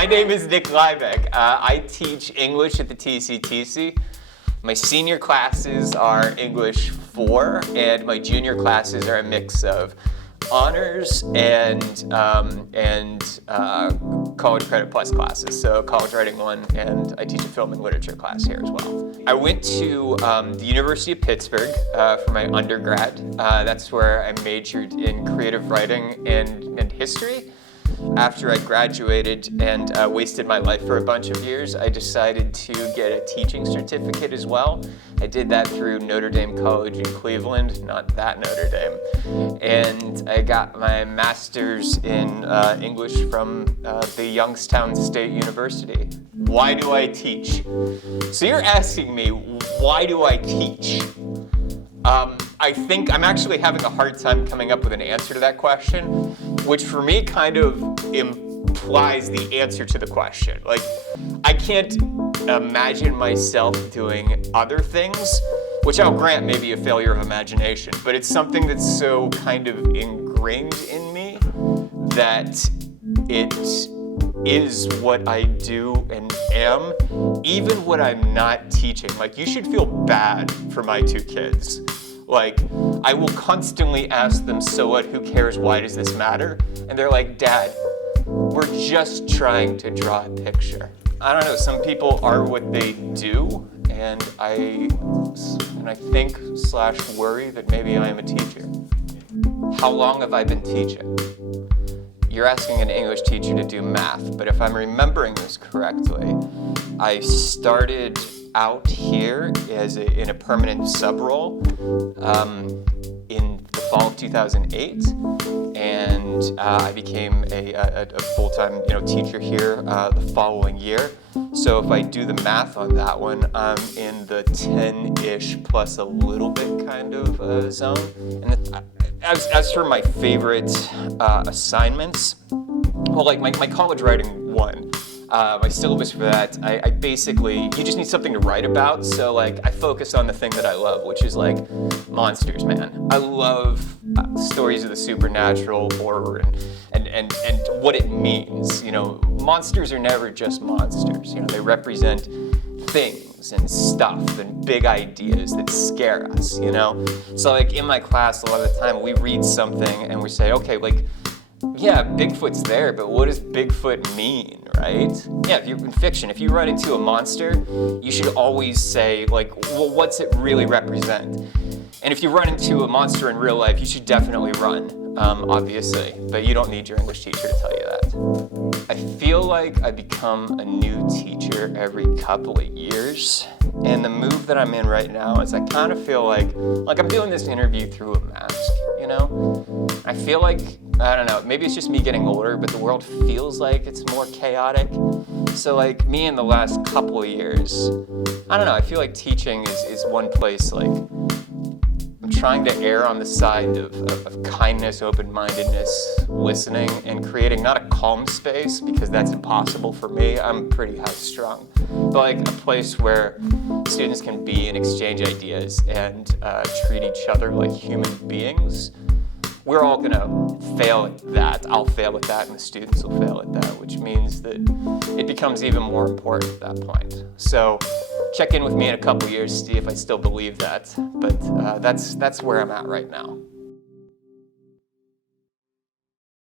My name is Nick Libeg. I teach English at the TCTC. My senior classes are English 4, and my junior classes are a mix of honors and college credit plus classes. So college writing 1, and I teach a film and literature class here as well. I went to the University of Pittsburgh for my undergrad. That's where I majored in creative writing and history. After I graduated and wasted my life for a bunch of years, I decided to get a teaching certificate as well. I did that through Notre Dame College in Cleveland, not that Notre Dame. And I got my master's in English from the Youngstown State University. Why do I teach? So you're asking me, why do I teach? I think I'm actually having a hard time coming up with an answer to that question, which for me kind of implies the answer to the question. Like, I can't imagine myself doing other things, which I'll grant may be a failure of imagination, but it's something that's so kind of ingrained in me that it is what I do and am, even when I'm not teaching. Like, you should feel bad for my 2 kids. Like, I will constantly ask them, so what, who cares, why does this matter? And they're like, Dad, we're just trying to draw a picture. I don't know, some people are what they do, and I think / worry that maybe I am a teacher. How long have I been teaching? You're asking an English teacher to do math, but if I'm remembering this correctly, I started out here in a permanent sub-role in the fall of 2008, and I became a full-time teacher here the following year. So if I do the math on that one, I'm in the 10-ish plus a little bit kind of zone. And as for my favorite assignments, well, like my college writing 1, my syllabus for that, I basically, you just need something to write about, so like I focus on the thing that I love, which is like monsters, man. I love stories of the supernatural, horror, and what it means. Monsters are never just monsters. They represent things and stuff and big ideas that scare us, So like in my class, a lot of the time we read something and we say, okay, like, yeah, Bigfoot's there, but what does Bigfoot mean, right? Yeah, if you're in fiction, if you run into a monster, you should always say, like, well, what's it really represent? And if you run into a monster in real life, you should definitely run, obviously, but you don't need your English teacher to tell you that. I feel like I become a new teacher every couple of years, and the move that I'm in right now is I kind of feel like I'm doing this interview through a mask, I feel like, I don't know, maybe it's just me getting older, but the world feels like it's more chaotic. So like me in the last couple of years, I don't know, I feel like teaching is one place, like, I'm trying to err on the side of kindness, open-mindedness, listening, and creating not a calm space, because that's impossible for me. I'm pretty high-strung. But like a place where students can be and exchange ideas and treat each other like human beings. We're all gonna fail at that. I'll fail at that, and the students will fail at that, which means that it becomes even more important at that point. So check in with me in a couple years, see if I still believe that. But that's where I'm at right now.